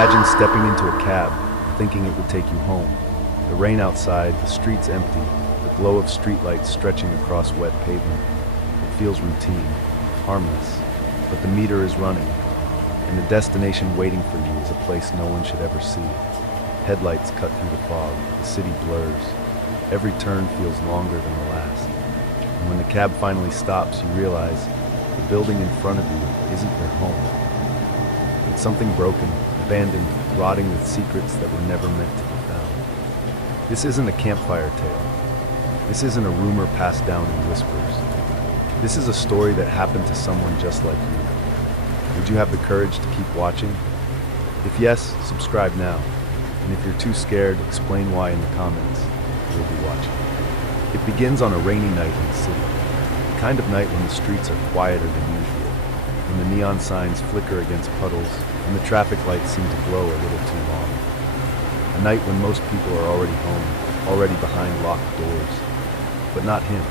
Imagine stepping into a cab, thinking it would take you home. The rain outside, the streets empty, the glow of streetlights stretching across wet pavement. It feels routine, harmless, but the meter is running, and the destination waiting for you is a place no one should ever see. Headlights cut through the fog, the city blurs. Every turn feels longer than the last. And when the cab finally stops, you realize the building in front of you isn't your home. It's something broken, abandoned, rotting with secrets that were never meant to be found. This isn't a campfire tale. This isn't a rumor passed down in whispers. This is a story that happened to someone just like you. Would you have the courage to keep watching? If yes, subscribe now. And if you're too scared, explain why in the comments. We'll be watching. It begins on a rainy night in the city. The kind of night when the streets are quieter than usual, when the neon signs flicker against puddles, and the traffic lights seem to glow a little too long. A night when most people are already home, already behind locked doors. But not him.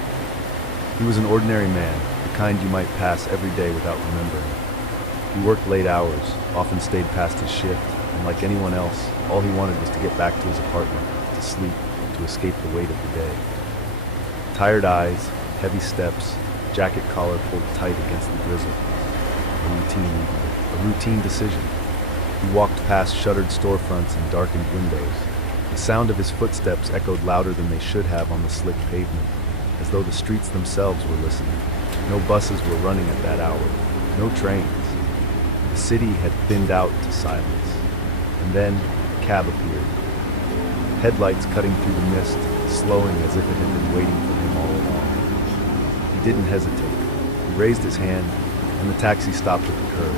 He was an ordinary man, the kind you might pass every day without remembering. He worked late hours, often stayed past his shift, and like anyone else, all he wanted was to get back to his apartment, to sleep, to escape the weight of the day. Tired eyes, heavy steps, jacket collar pulled tight against the drizzle. A routine decision. He walked past shuttered storefronts and darkened windows. The sound of his footsteps echoed louder than they should have on the slick pavement, as though the streets themselves were listening. No buses were running at that hour, no trains. The city had thinned out to silence. And then, a cab appeared. Headlights cutting through the mist, slowing as if it had been waiting for him all along. He didn't hesitate. He raised his hand, and the taxi stopped at the curb.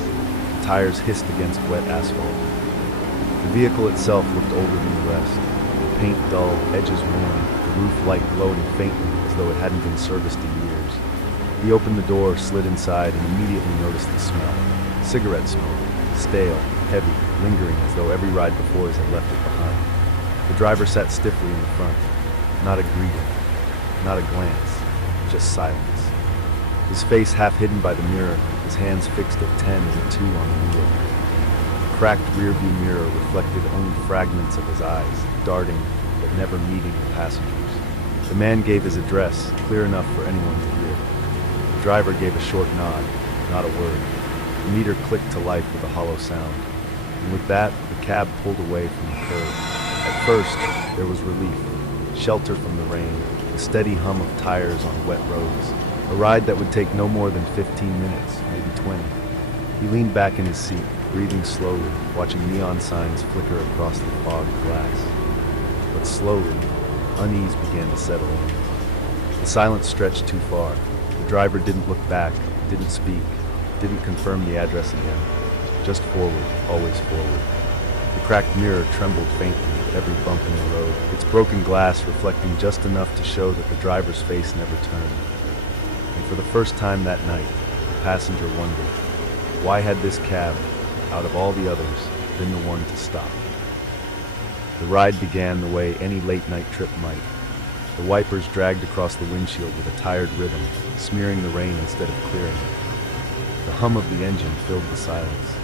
The tires hissed against wet asphalt. The vehicle itself looked older than the rest. The paint dull, edges worn, the roof light glowing faintly as though it hadn't been serviced in years. He opened the door, slid inside, and immediately noticed the smell. Cigarette smoke, stale, heavy, lingering as though every ride before his had left it behind. The driver sat stiffly in the front. Not a greeting, not a glance, just silence. His face half hidden by the mirror, his hands fixed at 10 and a 2 on the wheel. The cracked rearview mirror reflected only fragments of his eyes, darting but never meeting the passengers. The man gave his address, clear enough for anyone to hear. The driver gave a short nod, not a word. The meter clicked to life with a hollow sound. And with that, the cab pulled away from the curb. At first, there was relief, shelter from the rain, the steady hum of tires on wet roads, a ride that would take no more than 15 minutes, maybe 20. He leaned back in his seat, breathing slowly, watching neon signs flicker across the fogged glass. But slowly, unease began to settle in. The silence stretched too far. The driver didn't look back, didn't speak, didn't confirm the address again. Just forward, always forward. The cracked mirror trembled faintly at every bump in the road, its broken glass reflecting just enough to show that the driver's face never turned. And for the first time that night, the passenger wondered, why had this cab, out of all the others, been the one to stop? The ride began the way any late-night trip might. The wipers dragged across the windshield with a tired rhythm, smearing the rain instead of clearing it. The hum of the engine filled the silence.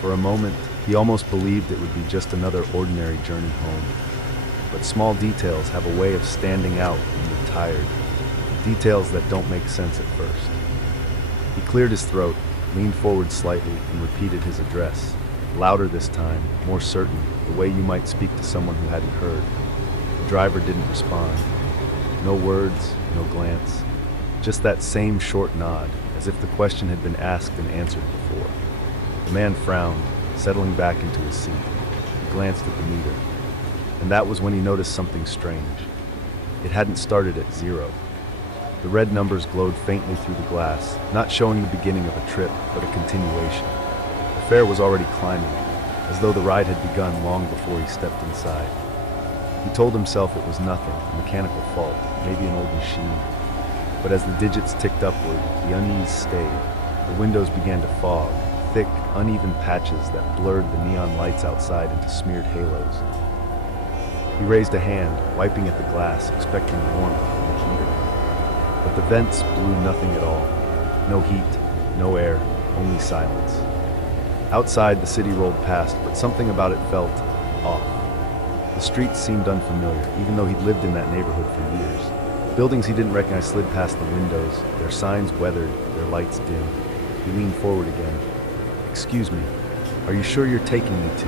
For a moment, he almost believed it would be just another ordinary journey home. But small details have a way of standing out when you're tired. Details that don't make sense at first. He cleared his throat, leaned forward slightly, and repeated his address. Louder this time, more certain, the way you might speak to someone who hadn't heard. The driver didn't respond. No words, no glance. Just that same short nod, as if the question had been asked and answered before. The man frowned, settling back into his seat. He glanced at the meter. And that was when he noticed something strange. It hadn't started at 0. The red numbers glowed faintly through the glass, not showing the beginning of a trip, but a continuation. The fare was already climbing, as though the ride had begun long before he stepped inside. He told himself it was nothing, a mechanical fault, maybe an old machine. But as the digits ticked upward, the unease stayed. The windows began to fog, thick, uneven patches that blurred the neon lights outside into smeared halos. He raised a hand, wiping at the glass, expecting warmth from the heater. But the vents blew nothing at all. No heat, no air, only silence. Outside, the city rolled past, but something about it felt off. The streets seemed unfamiliar, even though he'd lived in that neighborhood for years. Buildings he didn't recognize slid past the windows, their signs weathered, their lights dim. He leaned forward again. "Excuse me, are you sure you're taking me to?"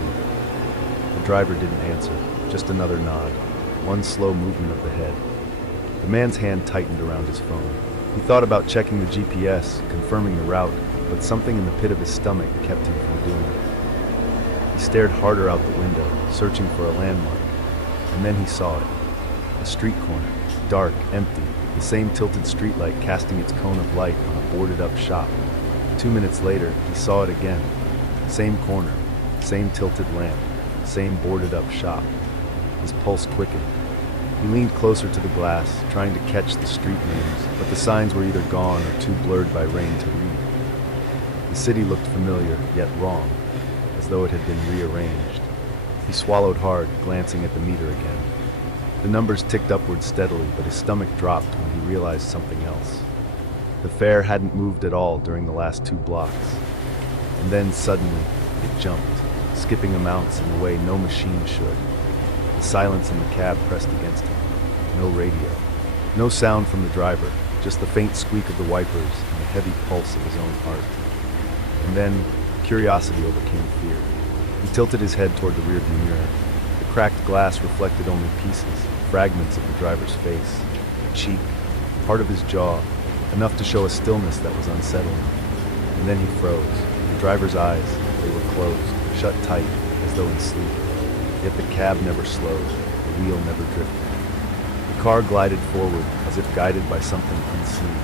The driver didn't answer, just another nod, one slow movement of the head. The man's hand tightened around his phone. He thought about checking the GPS, confirming the route, but something in the pit of his stomach kept him from doing it. He stared harder out the window, searching for a landmark, and then he saw it. A street corner, dark, empty, the same tilted streetlight casting its cone of light on a boarded-up shop. 2 minutes later, he saw it again. Same corner, same tilted lamp, same boarded-up shop. His pulse quickened. He leaned closer to the glass, trying to catch the street names, but the signs were either gone or too blurred by rain to read. The city looked familiar, yet wrong, as though it had been rearranged. He swallowed hard, glancing at the meter again. The numbers ticked upward steadily, but his stomach dropped when he realized something else. The fare hadn't moved at all during the last 2 blocks. And then, suddenly, it jumped, skipping amounts in a way no machine should. The silence in the cab pressed against him. No radio. No sound from the driver, just the faint squeak of the wipers and the heavy pulse of his own heart. And then, curiosity overcame fear. He tilted his head toward the rearview mirror. The cracked glass reflected only pieces, fragments of the driver's face, a cheek, part of his jaw, enough to show a stillness that was unsettling. And then he froze. The driver's eyes, they were closed, shut tight, as though in sleep. Yet the cab never slowed, the wheel never drifted. The car glided forward, as if guided by something unseen.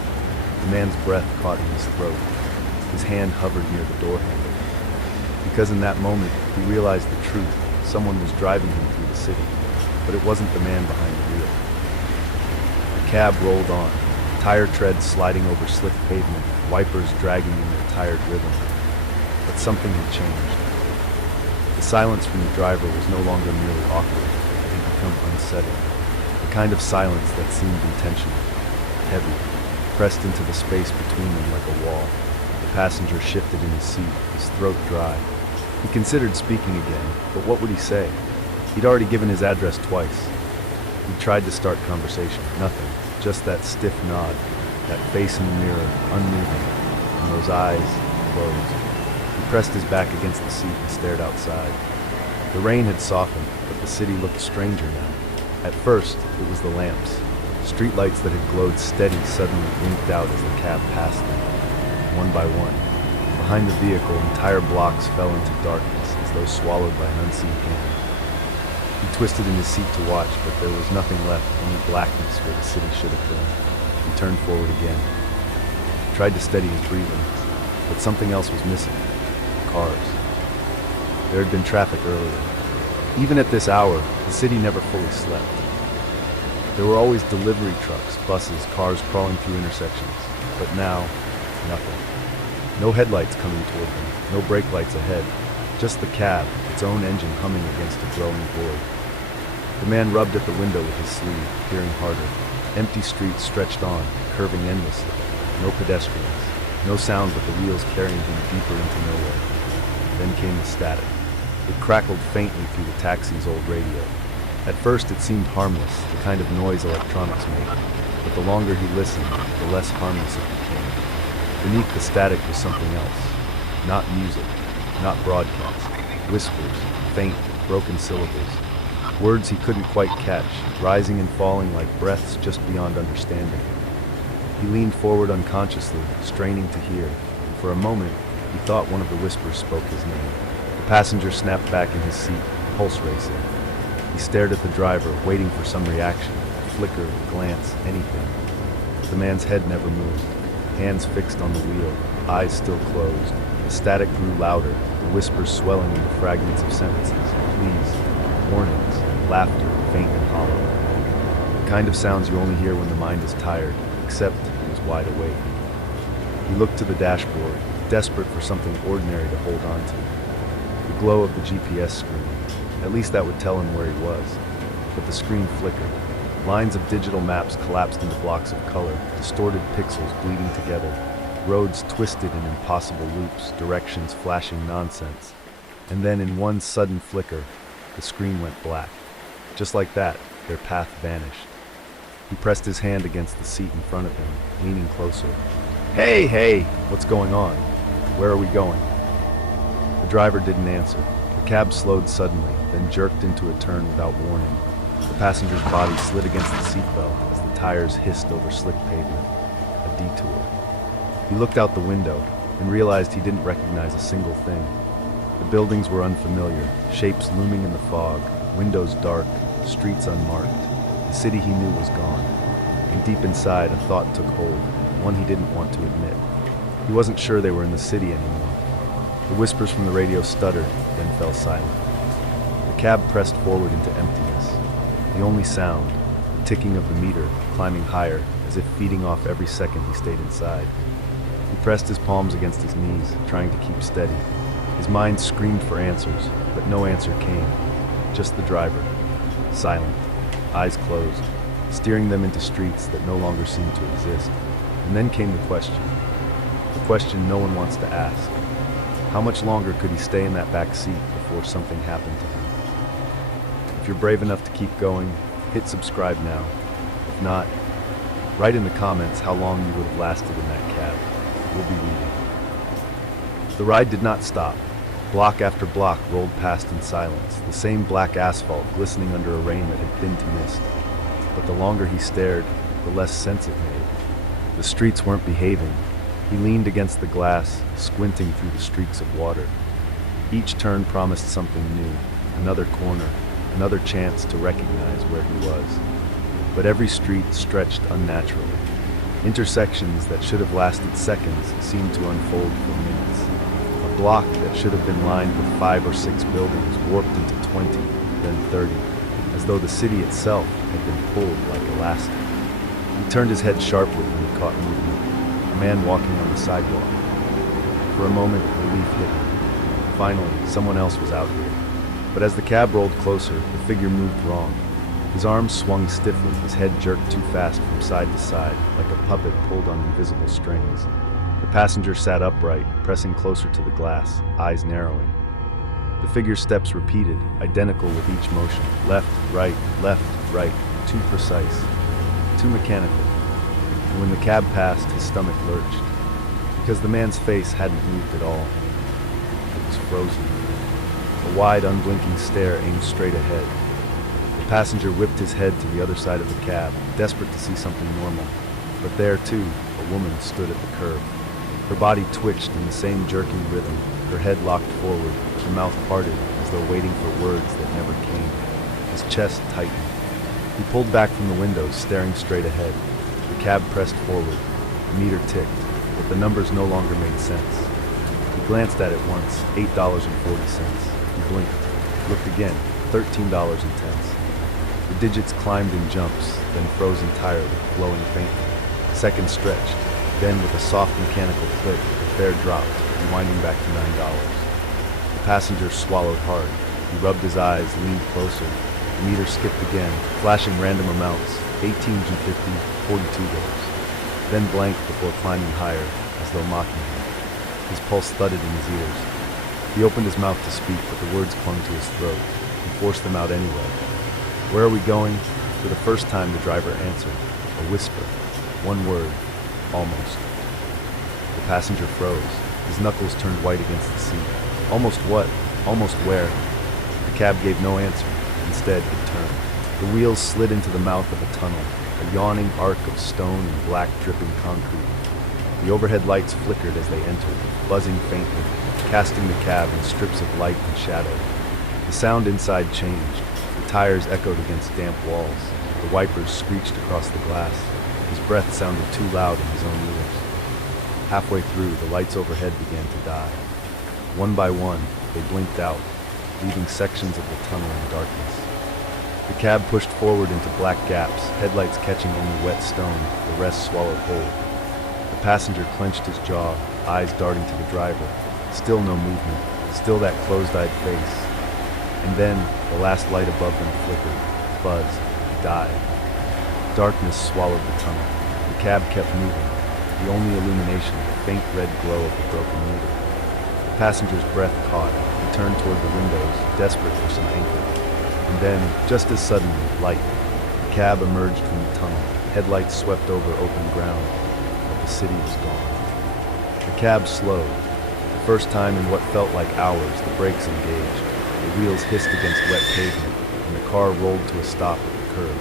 The man's breath caught in his throat. His hand hovered near the door handle. Because in that moment, he realized the truth. Someone was driving him through the city, but it wasn't the man behind the wheel. The cab rolled on, tire treads sliding over slick pavement, wipers dragging in their tired rhythm. But something had changed. The silence from the driver was no longer merely awkward, it had become unsettling. The kind of silence that seemed intentional, heavy, pressed into the space between them like a wall. The passenger shifted in his seat, his throat dry. He considered speaking again, but what would he say? He'd already given his address twice. He tried to start conversation. Nothing. Just that stiff nod, that face in the mirror, unmoving, and those eyes closed. He pressed his back against the seat and stared outside. The rain had softened, but the city looked stranger now. At first, it was the lamps. Streetlights that had glowed steady suddenly winked out as the cab passed them, one by one. Behind the vehicle, entire blocks fell into darkness as though swallowed by an unseen hand. He twisted in his seat to watch, but there was nothing left, only blackness where the city should have been. He turned forward again. He tried to steady his breathing, but something else was missing. Cars. There had been traffic earlier. Even at this hour, the city never fully slept. There were always delivery trucks, buses, cars crawling through intersections. But now, nothing. No headlights coming toward them, no brake lights ahead. Just the cab, its own engine humming against a growing void. The man rubbed at the window with his sleeve, peering harder. Empty streets stretched on, curving endlessly. No pedestrians. No sound but the wheels carrying him deeper into nowhere. Then came the static. It crackled faintly through the taxi's old radio. At first it seemed harmless, the kind of noise electronics make. But the longer he listened, the less harmless it became. Beneath the static was something else. Not music, not broadcast. Whispers, faint, broken syllables. Words he couldn't quite catch, rising and falling like breaths just beyond understanding. He leaned forward unconsciously, straining to hear, and for a moment, he thought one of the whispers spoke his name. The passenger snapped back in his seat, pulse racing. He stared at the driver, waiting for some reaction, a flicker, a glance, anything. The man's head never moved, hands fixed on the wheel, eyes still closed. The static grew louder, the whispers swelling into fragments of sentences, pleas, warnings, laughter, faint and hollow. The kind of sounds you only hear when the mind is tired, except he was wide awake. He looked to the dashboard, desperate for something ordinary to hold on to. The glow of the GPS screen. At least that would tell him where he was. But the screen flickered. Lines of digital maps collapsed into blocks of color, distorted pixels bleeding together. roads twisted in impossible loops, directions flashing nonsense. And then in one sudden flicker, the screen went black. Just like that, their path vanished. He pressed his hand against the seat in front of him, leaning closer. Hey, what's going on? Where are we going? The driver didn't answer. The cab slowed suddenly, then jerked into a turn without warning. The passenger's body slid against the seatbelt as the tires hissed over slick pavement. A detour. He looked out the window and realized he didn't recognize a single thing. The buildings were unfamiliar, shapes looming in the fog, windows dark, streets unmarked. The city he knew was gone. And deep inside, a thought took hold, one he didn't want to admit. He wasn't sure they were in the city anymore. The whispers from the radio stuttered, then fell silent. The cab pressed forward into emptiness. The only sound, the ticking of the meter, climbing higher, as if feeding off every second he stayed inside. He pressed his palms against his knees, trying to keep steady. His mind screamed for answers, but no answer came. Just the driver, silent, eyes closed, steering them into streets that no longer seemed to exist. And then came the question no one wants to ask. How much longer could he stay in that back seat before something happened to him? If you're brave enough to keep going, hit subscribe now. If not, write in the comments how long you would have lasted in that cab. We'll be reading. The ride did not stop. Block after block rolled past in silence, the same black asphalt glistening under a rain that had thinned to mist. But the longer he stared, the less sense it made. The streets weren't behaving. He leaned against the glass, squinting through the streaks of water. Each turn promised something new, another corner, another chance to recognize where he was. But every street stretched unnaturally. Intersections that should have lasted seconds seemed to unfold for minutes. A block that should have been lined with 5 or 6 buildings warped into 20, then 30, as though the city itself had been pulled like elastic. He turned his head sharply when he caught movement, a man walking on the sidewalk. For a moment, relief hit him. Finally, someone else was out here. But as the cab rolled closer, the figure moved wrong. His arms swung stiffly, his head jerked too fast from side to side, like a puppet pulled on invisible strings. The passenger sat upright, pressing closer to the glass, eyes narrowing. The figure's steps repeated, identical with each motion. Left, right, too precise, too mechanical. And when the cab passed, his stomach lurched, because the man's face hadn't moved at all. It was frozen. A wide, unblinking stare aimed straight ahead. The passenger whipped his head to the other side of the cab, desperate to see something normal. But there, too, a woman stood at the curb. Her body twitched in the same jerking rhythm, her head locked forward, her mouth parted as though waiting for words that never came. His chest tightened. He pulled back from the windows, staring straight ahead. The cab pressed forward. The meter ticked, but the numbers no longer made sense. He glanced at it once, $8.40. He blinked, looked again, $13.10. The digits climbed in jumps, then froze entirely, glowing faintly. Seconds stretched. Then, with a soft mechanical click, the fare dropped, rewinding back to $9. The passenger swallowed hard. He rubbed his eyes, leaned closer. The meter skipped again, flashing random amounts, 18 G50, 42 dollars. Then blanked before climbing higher, as though mocking him. His pulse thudded in his ears. He opened his mouth to speak, but the words clung to his throat. He forced them out anyway. Where are we going? For the first time, the driver answered. A whisper. One word. Almost. The passenger froze. His knuckles turned white against the seat. Almost what? Almost where? The cab gave no answer. Instead, it turned. The wheels slid into the mouth of a tunnel, a yawning arc of stone and black dripping concrete. The overhead lights flickered as they entered, buzzing faintly, casting the cab in strips of light and shadow. The sound inside changed. The tires echoed against damp walls. The wipers screeched across the glass. His breath sounded too loud in his own ears. Halfway through, the lights overhead began to die. One by one, they blinked out, leaving sections of the tunnel in darkness. The cab pushed forward into black gaps, headlights catching only wet stone, the rest swallowed whole. The passenger clenched his jaw, eyes darting to the driver. Still no movement, still that closed-eyed face. And then, the last light above them flickered, buzzed, died. Darkness swallowed the tunnel. The cab kept moving. the only illumination the faint red glow of the broken meter. The passenger's breath caught. He turned toward the windows, desperate for some anchor. And then, just as suddenly, light. The cab emerged from the tunnel. Headlights swept over open ground, but the city was gone. The cab slowed. The first time in what felt like hours, the brakes engaged. The wheels hissed against wet pavement, and the car rolled to a stop at the curb.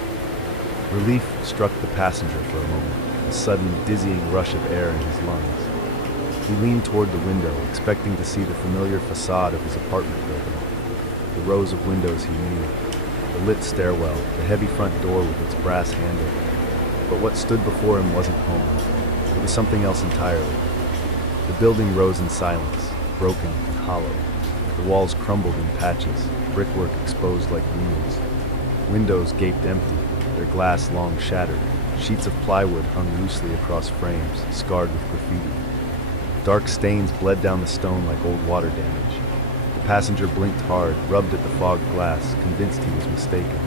Relief struck the passenger for a moment, a sudden, dizzying rush of air in his lungs. He leaned toward the window, expecting to see the familiar facade of his apartment building. The rows of windows he knew, the lit stairwell, the heavy front door with its brass handle. But what stood before him wasn't home. It was something else entirely. The building rose in silence, broken and hollow. The walls crumbled in patches, brickwork exposed like wounds. Windows gaped empty, their glass long shattered. Sheets of plywood hung loosely across frames, scarred with graffiti. Dark stains bled down the stone like old water damage. The passenger blinked hard, rubbed at the fogged glass, convinced he was mistaken.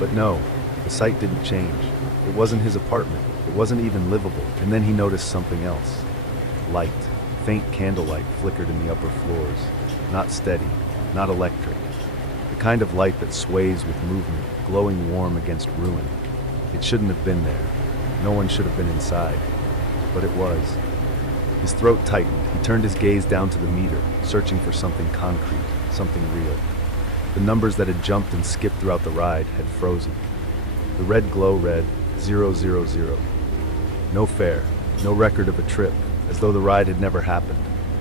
But no, the sight didn't change. It wasn't his apartment. It wasn't even livable. And then he noticed something else. Light. Faint candlelight flickered in the upper floors. Not steady, not electric. The kind of light that sways with movement, glowing warm against ruin. It shouldn't have been there. No one should have been inside. But it was. His throat tightened. He turned his gaze down to the meter, searching for something concrete, something real. The numbers that had jumped and skipped throughout the ride had frozen. The red glow read 000. No fare, no record of a trip, as though the ride had never happened.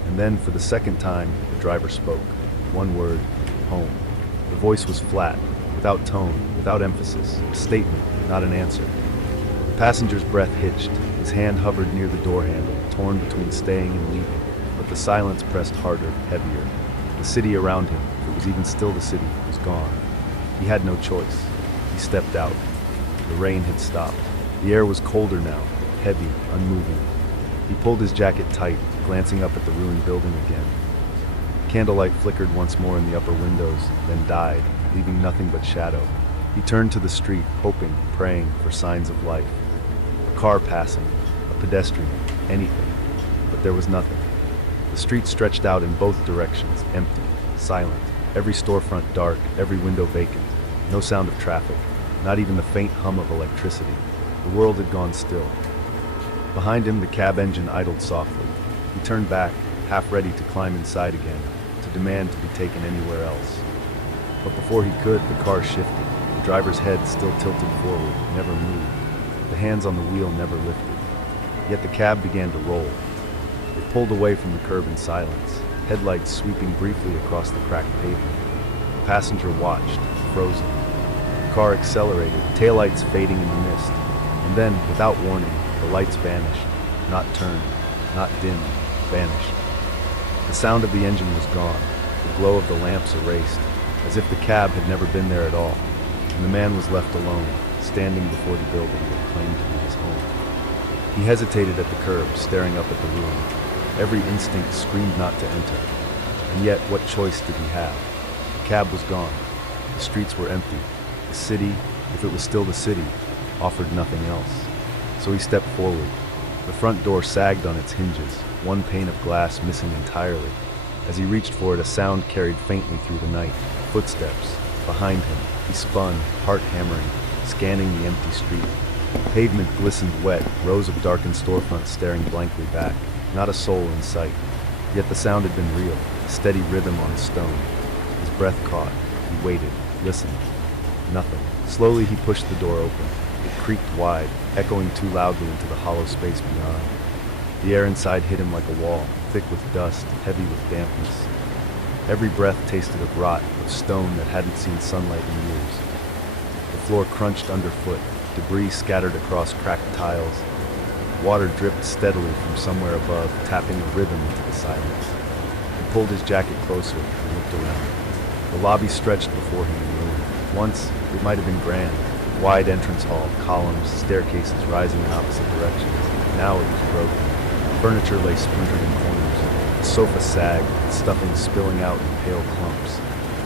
And then, for the second time, the driver spoke. One word, home. The voice was flat, without tone, without emphasis, a statement, not an answer. The passenger's breath hitched. His hand hovered near the door handle, torn between staying and leaving, but the silence pressed harder, heavier. The city around him, if it was even still the city, was gone. He had no choice. He stepped out. The rain had stopped. The air was colder now, heavy, unmoving. He pulled his jacket tight, glancing up at the ruined building again. Candlelight flickered once more in the upper windows, then died, leaving nothing but shadow. He turned to the street, hoping, praying for signs of life. A car passing, a pedestrian, anything. But there was nothing. The street stretched out in both directions, empty, silent, every storefront dark, every window vacant. No sound of traffic, not even the faint hum of electricity. The world had gone still. Behind him, the cab engine idled softly. He turned back, half ready to climb inside again, to demand to be taken anywhere else. But before he could, the car shifted. The driver's head still tilted forward, never moved. The hands on the wheel never lifted. Yet the cab began to roll. It pulled away from the curb in silence, headlights sweeping briefly across the cracked pavement. The passenger watched, frozen. The car accelerated, taillights fading in the mist. And then, without warning, the lights vanished. Not turned, not dimmed, vanished. The sound of the engine was gone, the glow of the lamps erased, as if the cab had never been there at all, and the man was left alone, standing before the building that claimed to be his home. He hesitated at the curb, staring up at the ruin. Every instinct screamed not to enter. And yet, what choice did he have? The cab was gone. The streets were empty. The city, if it was still the city, offered nothing else. So he stepped forward. The front door sagged on its hinges, one pane of glass missing entirely. As he reached for it, a sound carried faintly through the night. Footsteps. Behind him, he spun, heart hammering, scanning the empty street. Pavement glistened wet, rows of darkened storefronts staring blankly back. Not a soul in sight. Yet the sound had been real, a steady rhythm on stone. His breath caught. He waited, listened. Nothing. Slowly he pushed the door open. It creaked wide, echoing too loudly into the hollow space beyond. The air inside hit him like a wall, thick with dust, heavy with dampness. Every breath tasted of rot, of stone that hadn't seen sunlight in years. The floor crunched underfoot, debris scattered across cracked tiles. Water dripped steadily from somewhere above, tapping a rhythm into the silence. He pulled his jacket closer and looked around. The lobby stretched before him in ruin. Once, it might have been grand. Wide entrance hall, columns, staircases rising in opposite directions. Now it was broken. Furniture lay splintered in corners. The sofa sagged, its stuffing spilling out in pale clumps.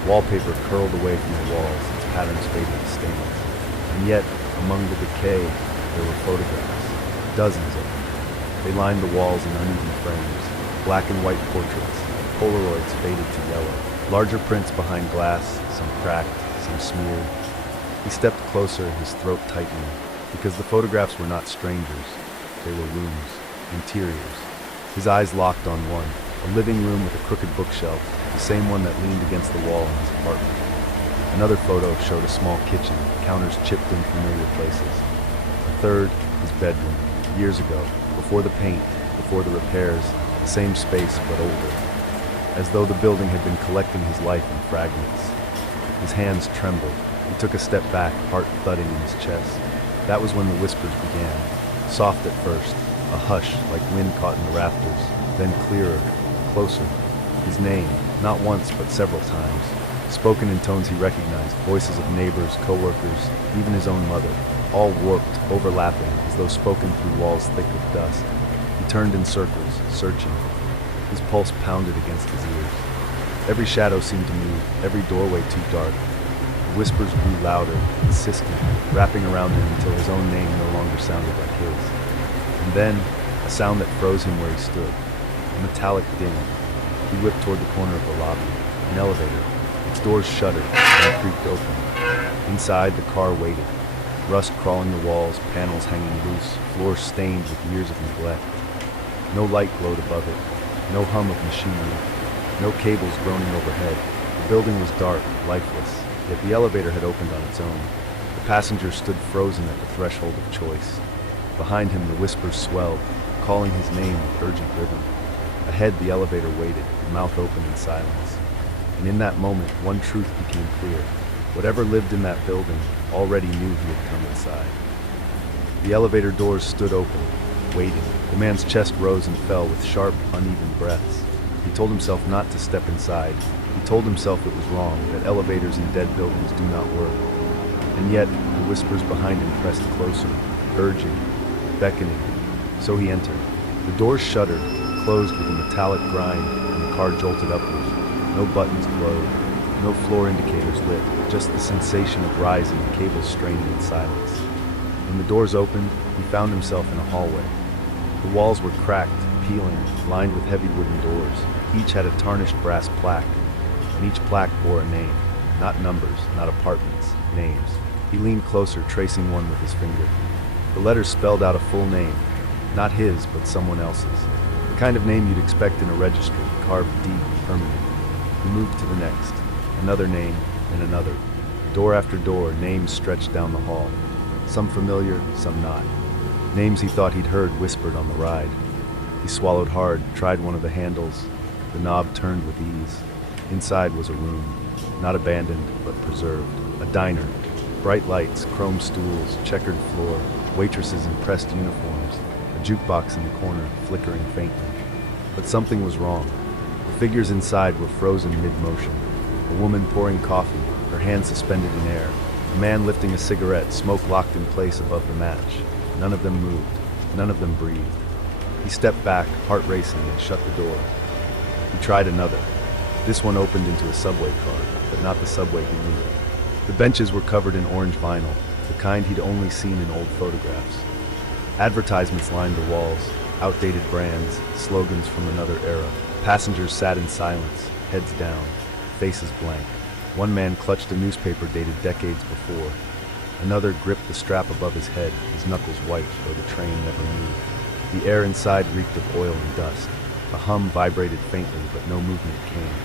Wallpaper curled away from the walls, its patterns faded to stains. And yet, among the decay, there were photographs. Dozens of them. They lined the walls in uneven frames, black and white portraits, Polaroids faded to yellow, larger prints behind glass, some cracked, some smeared. He stepped closer, his throat tightening, because the photographs were not strangers. They were rooms, interiors. His eyes locked on one, a living room with a crooked bookshelf, the same one that leaned against the wall in his apartment. Another photo showed a small kitchen, counters chipped in familiar places. A third, his bedroom, years ago, before the paint, before the repairs, the same space but older, as though the building had been collecting his life in fragments. His hands trembled. He took a step back, heart thudding in his chest. That was when the whispers began, soft at first, a hush like wind caught in the rafters, then clearer, closer. His name, not once but several times, spoken in tones he recognized, voices of neighbors, co-workers, even his own mother, all warped, overlapping, as though spoken through walls thick with dust. He turned in circles, searching. His pulse pounded against his ears. Every shadow seemed to move, every doorway too dark. The whispers grew louder, insistent, wrapping around him until his own name no longer sounded like his. And then, a sound that froze him where he stood. A metallic ding. He whipped toward the corner of the lobby. An elevator. Its doors shuttered, then creaked open. Inside, the car waited. Rust crawling the walls, panels hanging loose, floors stained with years of neglect. No light glowed above it. No hum of machinery. No cables groaning overhead. The building was dark, lifeless, yet the elevator had opened on its own. The passenger stood frozen at the threshold of choice. Behind him, the whispers swelled, calling his name with urgent rhythm. Ahead, the elevator waited, mouth open in silence. And in that moment, one truth became clear. Whatever lived in that building already knew he had come inside. The elevator doors stood open, waiting. The man's chest rose and fell with sharp, uneven breaths. He told himself not to step inside. He told himself it was wrong, that elevators in dead buildings do not work. And yet, the whispers behind him pressed closer, urging, beckoning. So he entered. The doors shuttered, closed with a metallic grind, and the car jolted upwards. No buttons glowed, no floor indicators lit, just the sensation of rising, cables straining in silence. When the doors opened, he found himself in a hallway. The walls were cracked, peeling, lined with heavy wooden doors. Each had a tarnished brass plaque, and each plaque bore a name. Not numbers, not apartments, names. He leaned closer, tracing one with his finger. The letters spelled out a full name, not his, but someone else's. The kind of name you'd expect in a registry, carved deep, permanent. He moved to the next. Another name, and another. Door after door, names stretched down the hall. Some familiar, some not. Names he thought he'd heard whispered on the ride. He swallowed hard, tried one of the handles. The knob turned with ease. Inside was a room, not abandoned, but preserved. A diner. Bright lights, chrome stools, checkered floor, waitresses in pressed uniforms, a jukebox in the corner, flickering faintly. But something was wrong. The figures inside were frozen mid-motion. A woman pouring coffee, her hand suspended in air. A man lifting a cigarette, smoke locked in place above the match. None of them moved. None of them breathed. He stepped back, heart racing, and shut the door. He tried another. This one opened into a subway car, but not the subway he knew. The benches were covered in orange vinyl, the kind he'd only seen in old photographs. Advertisements lined the walls, outdated brands, slogans from another era. Passengers sat in silence, heads down, faces blank. One man clutched a newspaper dated decades before. Another gripped the strap above his head, his knuckles white, though the train never moved. The air inside reeked of oil and dust. A hum vibrated faintly, but no movement came.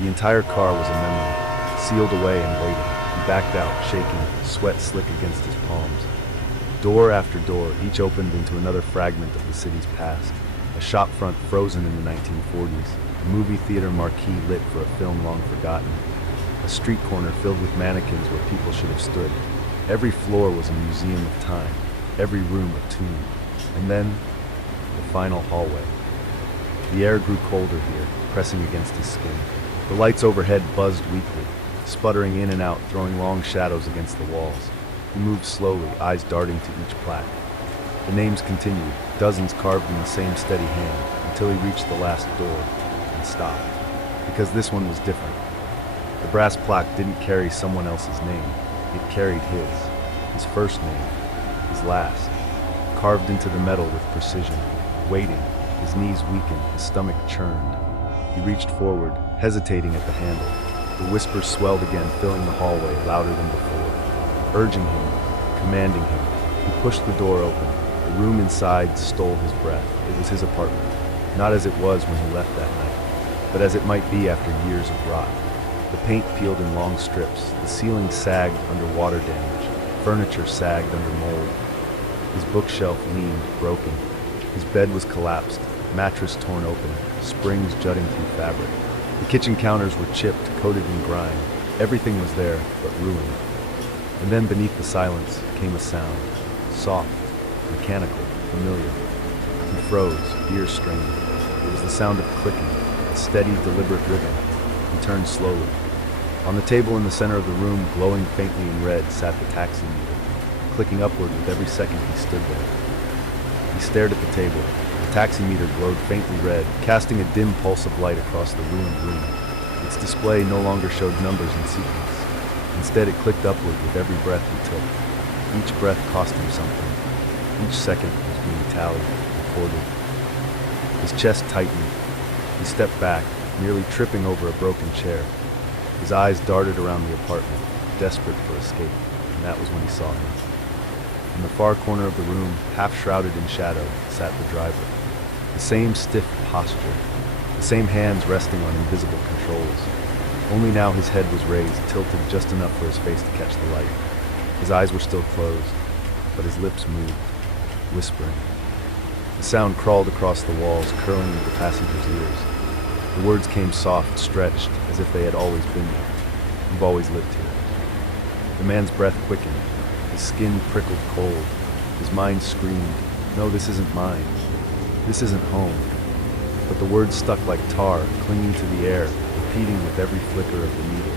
The entire car was a memory, sealed away and waiting. He backed out, shaking, sweat slick against his palms. Door after door, each opened into another fragment of the city's past. A shop front frozen in the 1940s, a movie theater marquee lit for a film long forgotten, a street corner filled with mannequins where people should have stood. Every floor was a museum of time, every room a tomb. And then, the final hallway. The air grew colder here, pressing against his skin. The lights overhead buzzed weakly, sputtering in and out, throwing long shadows against the walls. He moved slowly, eyes darting to each plaque. The names continued, dozens carved in the same steady hand, until he reached the last door, and stopped. Because this one was different. The brass plaque didn't carry someone else's name. It carried his first name, his last, carved into the metal with precision. waiting. His knees weakened, his stomach churned. He reached forward, hesitating at the handle. The whispers swelled again, filling the hallway louder than before, urging him, commanding him. He pushed the door open. The room inside stole his breath. It was his apartment, not as it was when he left that night, but as it might be after years of rot. The paint peeled in long strips. The ceiling sagged under water damage. Furniture sagged under mold. His bookshelf leaned, broken. His bed was collapsed, mattress torn open, springs jutting through fabric. The kitchen counters were chipped, coated in grime. Everything was there, but ruined. And then beneath the silence came a sound, soft, mechanical, familiar. He froze, ears strained. It was the sound of clicking, a steady, deliberate rhythm. He turned slowly. On the table in the center of the room, glowing faintly in red, sat the taxi meter, clicking upward with every second he stood there. He stared at the table. The taxi meter glowed faintly red, casting a dim pulse of light across the ruined room. Its display no longer showed numbers in sequence. Instead, it clicked upward with every breath he took. Each breath cost him something. Each second was being tallied, recorded. His chest tightened. He stepped back, nearly tripping over a broken chair. His eyes darted around the apartment, desperate for escape, and that was when he saw him. In the far corner of the room, half shrouded in shadow, sat the driver. The same stiff posture, the same hands resting on invisible controls. Only now his head was raised, tilted just enough for his face to catch the light. His eyes were still closed, but his lips moved, whispering. The sound crawled across the walls, curling into the passengers' ears. The words came soft, stretched, as if they had always been there. You've always lived here. The man's breath quickened. His skin prickled cold. His mind screamed, "No, this isn't mine. This isn't home." But the words stuck like tar, clinging to the air, repeating with every flicker of the needle.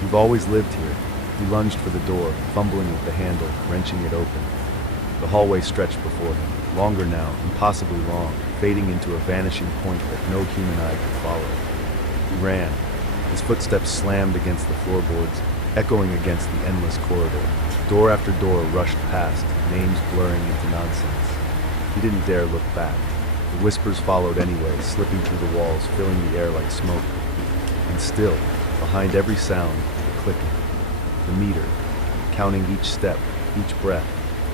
"You've always lived here." He lunged for the door, fumbling with the handle, wrenching it open. The hallway stretched before him, longer now, impossibly long, fading into a vanishing point that no human eye could follow. He ran. His footsteps slammed against the floorboards, echoing against the endless corridor. Door after door rushed past, names blurring into nonsense. He didn't dare look back. The whispers followed anyway, slipping through the walls, filling the air like smoke. And still, behind every sound, the clicking. The meter, counting each step, each breath.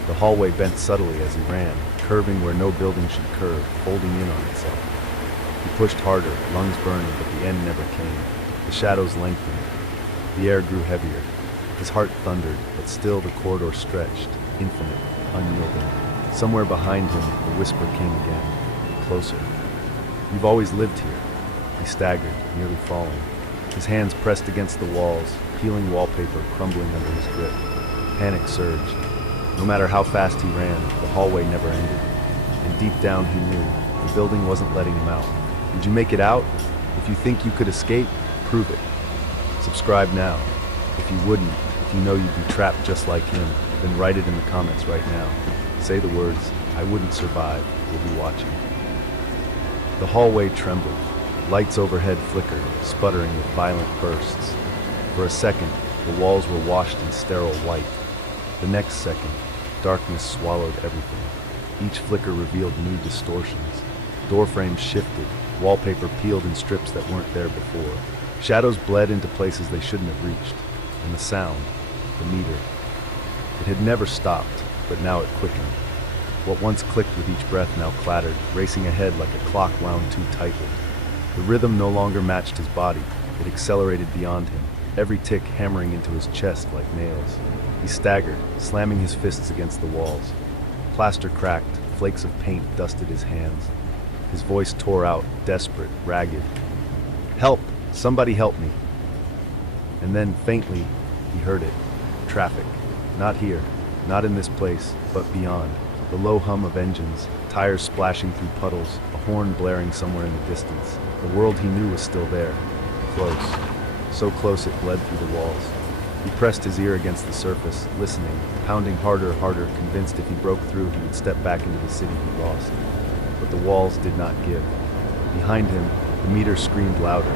The hallway bent subtly as he ran, curving where no building should curve, folding in on itself. He pushed harder, lungs burning, but the end never came. The shadows lengthened. The air grew heavier. His heart thundered, but still the corridor stretched, infinite, unyielding. Somewhere behind him, the whisper came again, closer. "You've always lived here." He staggered, nearly falling. His hands pressed against the walls, peeling wallpaper crumbling under his grip. Panic surged. No matter how fast he ran, the hallway never ended. And deep down he knew, the building wasn't letting him out. Did you make it out? If you think you could escape, prove it. Subscribe now. If you wouldn't, if you know you'd be trapped just like him, then write it in the comments right now. Say the words, "I wouldn't survive, we'll be watching." The hallway trembled. Lights overhead flickered, sputtering with violent bursts. For a second, the walls were washed in sterile white. The next second, darkness swallowed everything. Each flicker revealed new distortions. Door frames shifted, wallpaper peeled in strips that weren't there before. Shadows bled into places they shouldn't have reached. And the sound, the meter. It had never stopped, but now it quickened. What once clicked with each breath now clattered, racing ahead like a clock wound too tightly. The rhythm no longer matched his body. It accelerated beyond him, every tick hammering into his chest like nails. He staggered, slamming his fists against the walls. Plaster cracked, flakes of paint dusted his hands. His voice tore out, desperate, ragged. "Help! Somebody help me!" And then, faintly, he heard it. Traffic. Not here, not in this place, but beyond. The low hum of engines, tires splashing through puddles, a horn blaring somewhere in the distance. The world he knew was still there. Close. So close it bled through the walls. He pressed his ear against the surface, listening, pounding harder, convinced if he broke through he would step back into the city he lost. But the walls did not give. Behind him, the meter screamed louder.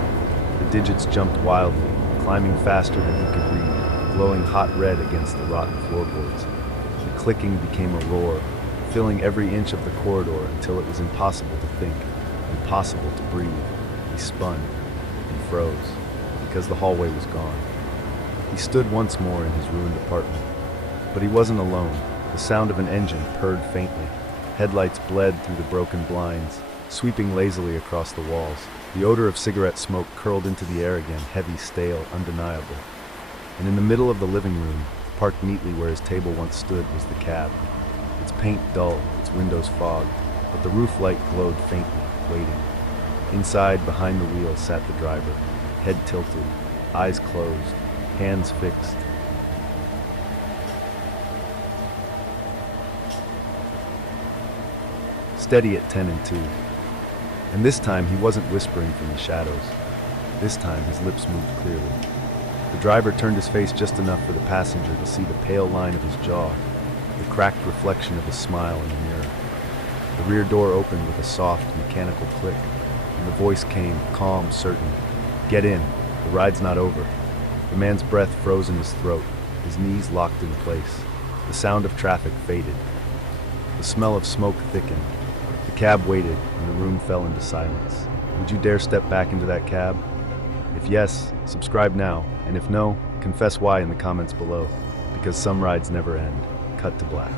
The digits jumped wildly, climbing faster than he could read, glowing hot red against the rotten floorboards. The clicking became a roar, filling every inch of the corridor until it was impossible to think, impossible to breathe. He spun and froze because the hallway was gone. He stood once more in his ruined apartment. But he wasn't alone. The sound of an engine purred faintly. Headlights bled through the broken blinds, sweeping lazily across the walls. The odor of cigarette smoke curled into the air again, heavy, stale, undeniable. And in the middle of the living room, parked neatly where his table once stood, was the cab. Its paint dull, its windows fogged, but the roof light glowed faintly, waiting. Inside, behind the wheel, sat the driver, head tilted, eyes closed, hands fixed. Steady at 10 and 2. And this time he wasn't whispering from the shadows. This time his lips moved clearly. The driver turned his face just enough for the passenger to see the pale line of his jaw, the cracked reflection of his smile in the mirror. The rear door opened with a soft, mechanical click, and the voice came, calm, certain. "Get in. The ride's not over." The man's breath froze in his throat, his knees locked in place. The sound of traffic faded. The smell of smoke thickened. The cab waited, and the room fell into silence. Would you dare step back into that cab? If yes, subscribe now, and if no, confess why in the comments below, because some rides never end. Cut to black.